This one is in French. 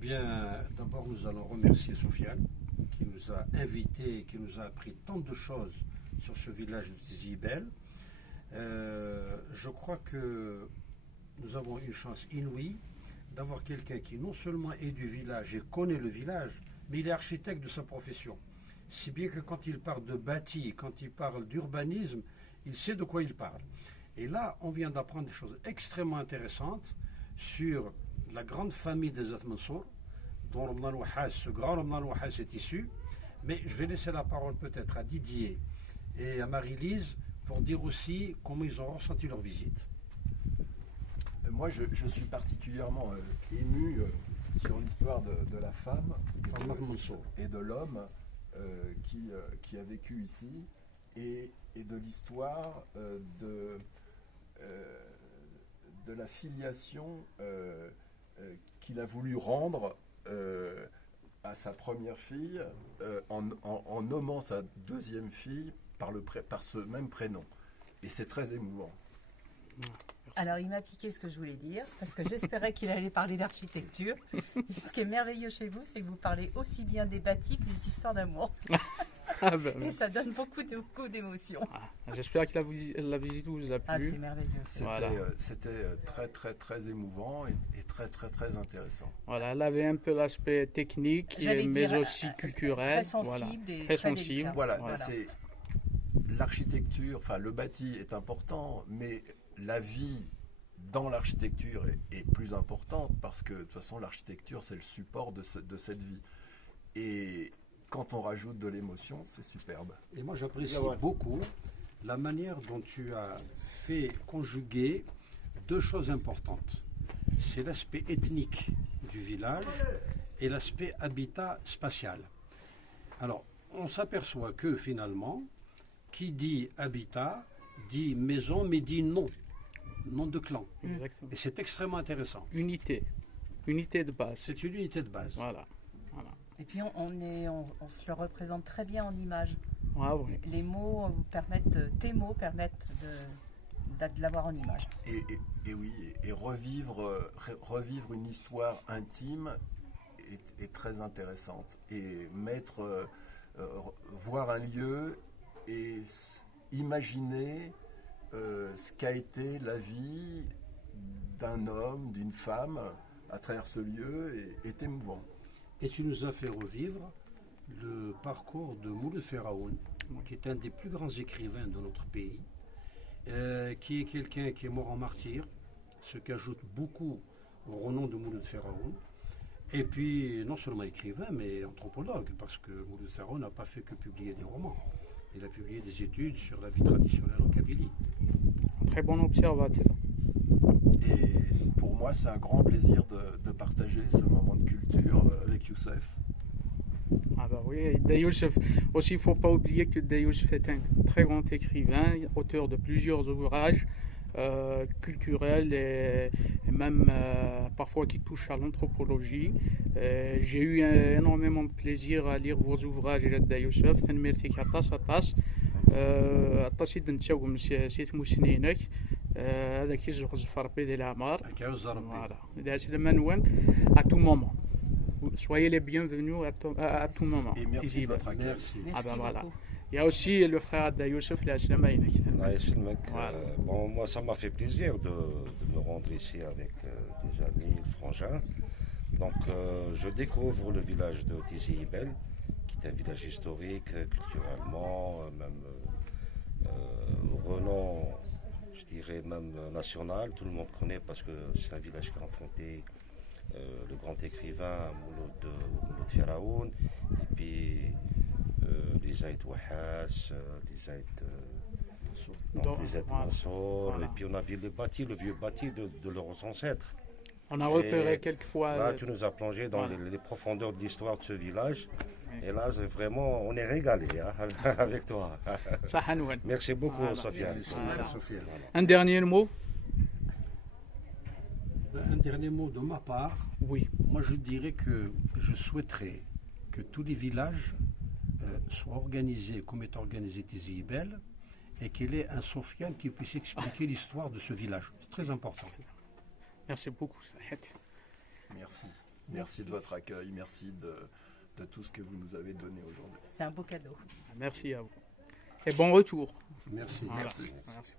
bien, d'abord, nous allons remercier Sofiane qui nous a invités, qui nous a appris tant de choses sur ce village de Tizi Bel. Je crois que nous avons une chance inouïe d'avoir quelqu'un qui non seulement est du village et connaît le village, mais il est architecte de sa profession. Si bien que quand il parle de bâti, quand il parle d'urbanisme, il sait de quoi il parle. Et là, on vient d'apprendre des choses extrêmement intéressantes sur la grande famille des Mansour, dont Ramadan Ouahass, ce grand Ramadan Ouahass est issu. Mais je vais laisser la parole peut-être à Didier et à Marie-Lise pour dire aussi comment ils ont ressenti leur visite. Moi, je suis particulièrement ému sur l'histoire de la femme et de l'homme qui a vécu ici et de l'histoire de la filiation qu'il a voulu rendre à sa première fille en nommant sa deuxième fille par ce même prénom. Et c'est très émouvant. Alors, il m'a piqué ce que je voulais dire, parce que j'espérais qu'il allait parler d'architecture. Et ce qui est merveilleux chez vous, c'est que vous parlez aussi bien des bâtis que des histoires d'amour. Ah ben, Et ça donne beaucoup d'émotions. j'espère que la visite vous a plu. Ah, c'est merveilleux. C'était très très très émouvant et très très très intéressant. Voilà, elle avait un peu l'aspect technique, J'allais mais dire, aussi culturel. très sensible voilà, et très très sensible. délicat. Voilà. C'est l'architecture, enfin le bâti est important, mais la vie dans l'architecture est plus importante parce que de toute façon l'architecture c'est le support de cette vie. Et quand on rajoute de l'émotion, c'est superbe. Et moi j'apprécie beaucoup la manière dont tu as fait conjuguer deux choses importantes. C'est l'aspect ethnique du village et l'aspect habitat spatial. Alors, on s'aperçoit que finalement, qui dit habitat, dit maison, mais dit nom de clan. Exactement. Et c'est extrêmement intéressant. Unité de base. C'est une unité de base. Voilà. Et puis, on se le représente très bien en image. Ah, oui. Les mots tes mots permettent de l'avoir en image. Et oui, et revivre une histoire intime est très intéressante. Et voir un lieu et imaginer ce qu'a été la vie d'un homme, d'une femme à travers ce lieu est émouvant. Et tu nous as fait revivre le parcours de Mouloud Feraoun, qui est un des plus grands écrivains de notre pays, qui est quelqu'un qui est mort en martyr, ce qui ajoute beaucoup au renom de Mouloud Feraoun. Et puis, non seulement écrivain, mais anthropologue, parce que Mouloud Feraoun n'a pas fait que publier des romans. Il a publié des études sur la vie traditionnelle en Kabylie. Très bon observateur. Et pour moi, c'est un grand plaisir de partager ce moment de culture avec Youssef. Ah bah oui, Youssef, aussi il ne faut pas oublier que Youssef est un très grand écrivain, auteur de plusieurs ouvrages culturels et même parfois qui touchent à l'anthropologie. J'ai eu énormément de plaisir à lire vos ouvrages de Youssef. تنميرتك عطاس التصيد نتاوم سيت مسنينك هذا كيزوج في ربي ديال العمار فوالا داز المنون à tout moment. Soyez les bienvenus à tout moment. Et merci de votre accueil. Merci. Ah ben voilà. beaucoup. Il y a aussi le frère de Youssef, Bon, moi, ça m'a fait plaisir de me rendre ici avec des amis, le frangin. Donc, je découvre le village de Tizi Bel, qui est un village historique, culturellement, même renom, je dirais même national. Tout le monde connaît parce que c'est un village qui a enfanté le grand écrivain Mouloud Feraoun, et puis les Aïd Ouahass, les Aïd Mansour, et puis on a vu le vieux bâti de leurs ancêtres. On a repéré quelquefois. Là, tu nous as plongé dans les profondeurs de l'histoire de ce village. Et là, c'est vraiment, on est régalé avec toi. Merci beaucoup, Sofiane. Un dernier mot. Un dernier mot de ma part. Oui. Moi, je dirais que je souhaiterais que tous les villages soient organisés comme est organisé Tizi Bel et qu'il y ait un Sofiane qui puisse expliquer l'histoire de ce village. C'est très important. Merci beaucoup, Sahed. Merci. Merci de votre accueil, merci de tout ce que vous nous avez donné aujourd'hui. C'est un beau cadeau. Merci à vous. Et bon retour. Merci. Voilà. Merci. Merci.